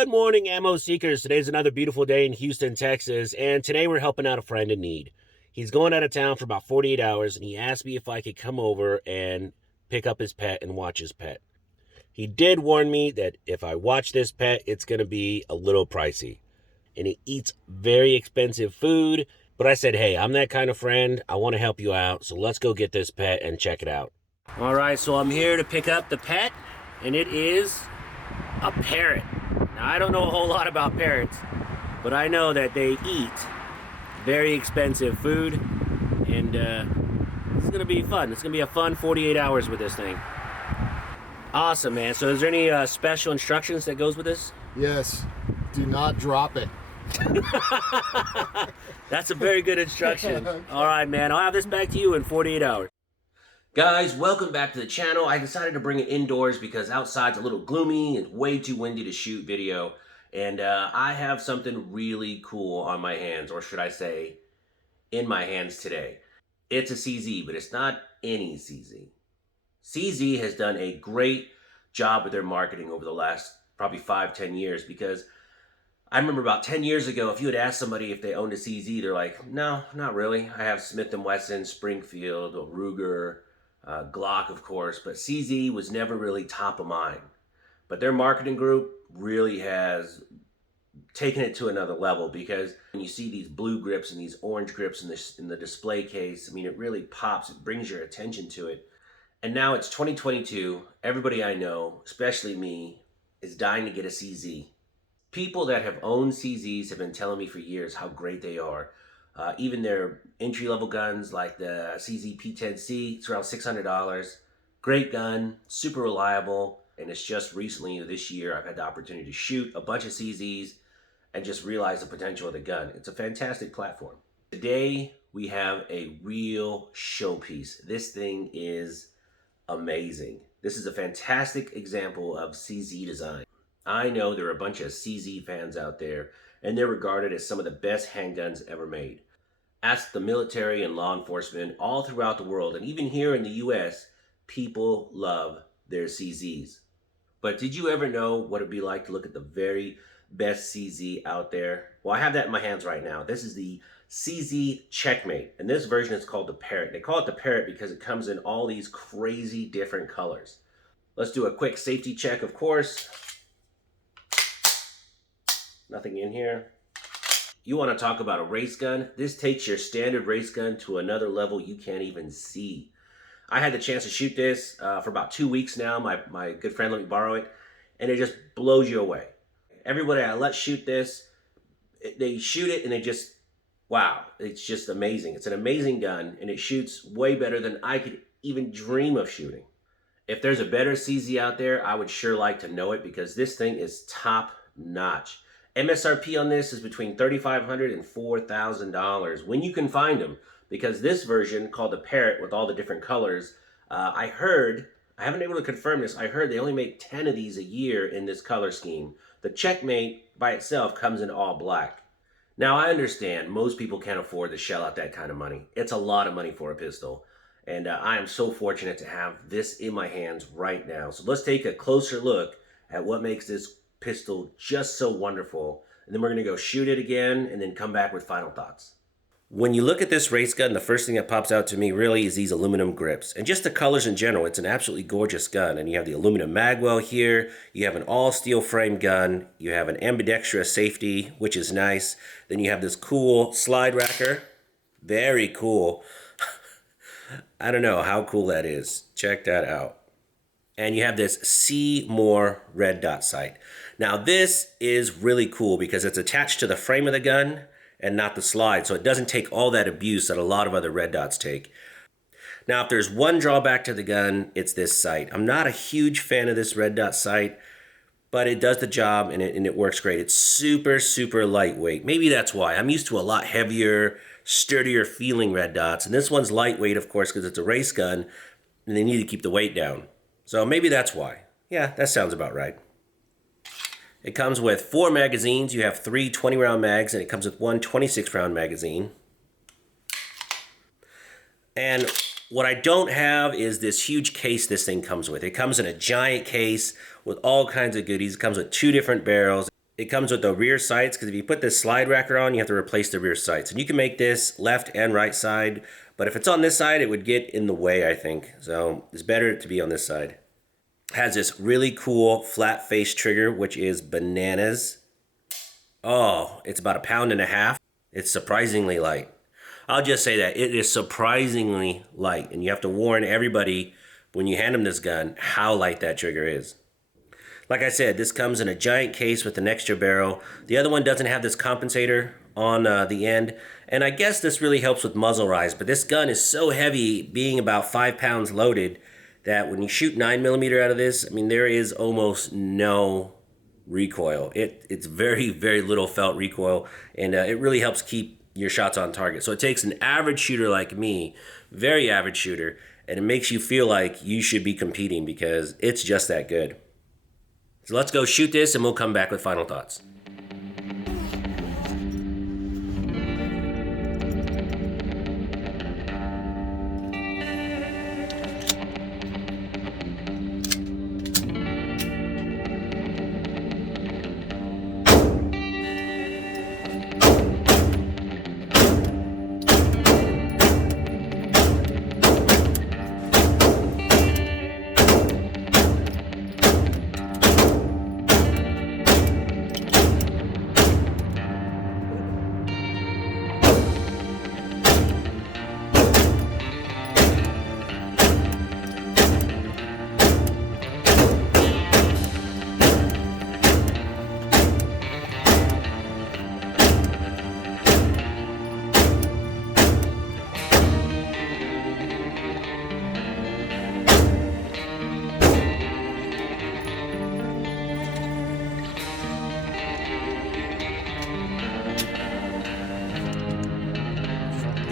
Good morning, ammo seekers. Today's another beautiful day in Houston, Texas, and today we're helping out a friend in need. He's going out of town for about 48 hours, and he asked me if I could come over and pick up his pet and watch his pet. He did warn me that if I watch this pet, it's going to be a little pricey, and he eats very expensive food, but I said, hey, I'm that kind of friend. I want to help you out, so let's go get this pet and check it out. All right, so I'm here to pick up the pet, and it is a parrot. Now, I don't know a whole lot about parrots, but I know that they eat very expensive food, and it's going to be fun. It's going to be a fun 48 hours with this thing. Awesome, man. So is there any special instructions that goes with this? Yes. Do not drop it. That's a very good instruction. Okay. All right, man. I'll have this back to you in 48 hours. Guys, welcome back to the channel. I decided to bring it indoors because outside's a little gloomy and way too windy to shoot video. And I have something really cool on my hands, or should I say, in my hands today. It's a CZ, but it's not any CZ. CZ has done a great job with their marketing over the last probably 5-10 years, because I remember about 10 years ago, if you had asked somebody if they owned a CZ, they're like, no, not really. I have Smith & Wesson, Springfield, or Ruger, Glock, of course, but CZ was never really top of mind. But their marketing group really has taken it to another level, because when you see these blue grips and these orange grips in the display case, I mean, it really pops. It brings your attention to it. And now it's 2022. Everybody I know, especially me, is dying to get a CZ. People that have owned CZs have been telling me for years how great they are. Even their entry-level guns like the CZ P10C, it's around $600. Great gun, super reliable, and it's just recently this year I've had the opportunity to shoot a bunch of CZs and just realize the potential of the gun. It's a fantastic platform. Today we have a real showpiece. This thing is amazing. This is a fantastic example of CZ design. I know there are a bunch of CZ fans out there, and they're regarded as some of the best handguns ever made. Ask the military and law enforcement all throughout the world, and even here in the US, people love their CZs. But did you ever know what it'd be like to look at the very best CZ out there? Well, I have that in my hands right now. This is the CZ Checkmate, and this version is called the Parrot. They call it the Parrot because it comes in all these crazy different colors. Let's do a quick safety check, of course. Nothing in here. You want to talk about a race gun? This takes your standard race gun to another level you can't even see. I had the chance to shoot this for about 2 weeks now. My good friend let me borrow it, and it just blows you away. Everybody I let shoot this, they shoot it and they just, wow, it's just amazing. It's an amazing gun, and it shoots way better than I could even dream of shooting. If there's a better CZ out there, I would sure like to know it, because this thing is top notch. MSRP on this is between $3,500 and $4,000 when you can find them, because this version called the Parrot with all the different colors, I heard, I haven't been able to confirm this, I heard they only make 10 of these a year in this color scheme. The Checkmate by itself comes in all black. Now I understand most people can't afford to shell out that kind of money. It's a lot of money for a pistol, and I am so fortunate to have this in my hands right now. So let's take a closer look at what makes this pistol just so wonderful, and then we're going to go shoot it again and then come back with final thoughts. When you look at this race gun, the first thing that pops out to me really is these aluminum grips, and just the colors in general. It's an absolutely gorgeous gun, and you have the aluminum magwell here, you have an all steel frame gun, you have an ambidextrous safety, which is nice, then you have this cool slide racker, very cool. I don't know how cool that is. Check that out. And you have this See More red dot sight. Now this is really cool because it's attached to the frame of the gun and not the slide, so it doesn't take all that abuse that a lot of other red dots take. Now if there's one drawback to the gun, it's this sight. I'm not a huge fan of this red dot sight, but it does the job and it works great. It's super, super lightweight. Maybe that's why. I'm used to a lot heavier, sturdier feeling red dots, and this one's lightweight, of course, because it's a race gun and they need to keep the weight down. So maybe that's why. Yeah, that sounds about right. It comes with 4 magazines. You have 3 20-round mags, and it comes with 1 26-round magazine. And what I don't have is this huge case this thing comes with. It comes in a giant case with all kinds of goodies. It comes with 2 different barrels. it comes with the rear sights, because if you put this slide racker on, you have to replace the rear sights. And you can make this left and right side, but if it's on this side, it would get in the way, I think. So it's better to be on this side. It has this really cool flat face trigger, which is bananas. Oh, it's about 1.5 pounds. It's surprisingly light. I'll just say that it is surprisingly light, and you have to warn everybody when you hand them this gun how light that trigger is. Like I said, this comes in a giant case with an extra barrel. The other one doesn't have this compensator on the end, and I guess this really helps with muzzle rise, but this gun is so heavy, being about 5 pounds loaded, that when you shoot 9mm out of this, I mean, there is almost no recoil. It's very, very little felt recoil, and it really helps keep your shots on target. So it takes an average shooter like me, very average shooter, and it makes you feel like you should be competing because it's just that good. So let's go shoot this and we'll come back with final thoughts.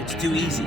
It's too easy.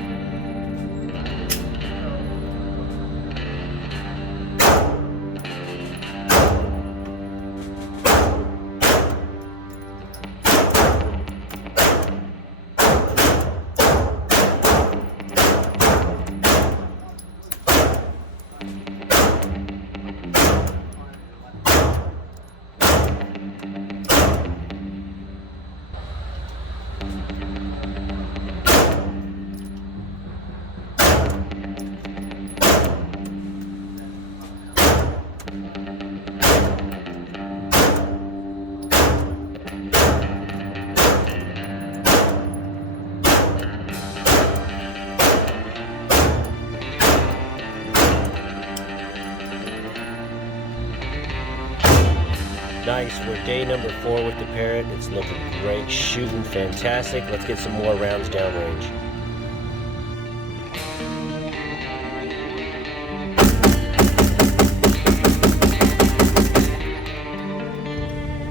Nice, we're day number 4 with the Parrot. It's looking great, shooting fantastic. Let's get some more rounds downrange.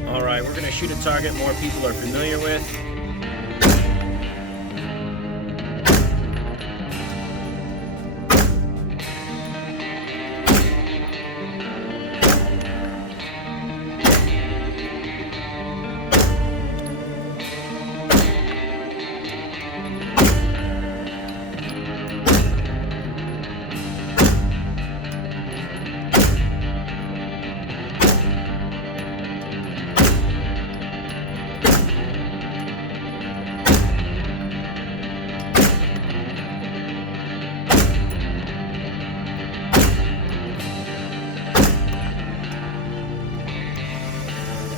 All right, we're gonna shoot a target more people are familiar with.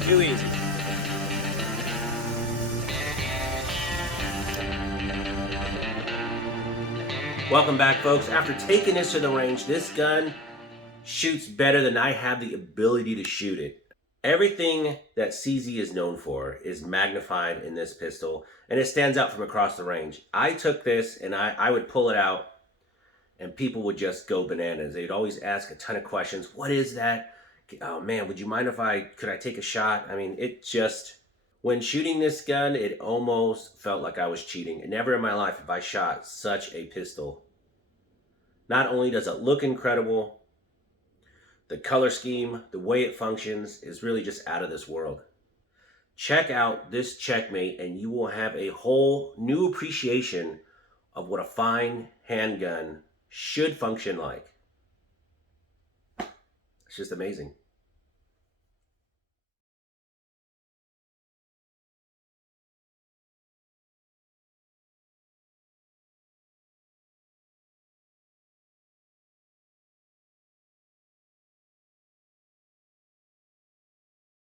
Too easy. Welcome back, folks. After taking this to the range, this gun shoots better than I have the ability to shoot it. Everything that CZ is known for is magnified in this pistol, and it stands out from across the range. I took this and I would pull it out and people would just go bananas. They'd always ask a ton of questions. What is that? Oh man, would you mind if could I take a shot? I mean, it just, when shooting this gun, it almost felt like I was cheating. And never in my life have I shot such a pistol. Not only does it look incredible, the color scheme, the way it functions is really just out of this world. Check out this Checkmate and you will have a whole new appreciation of what a fine handgun should function like. It's just amazing.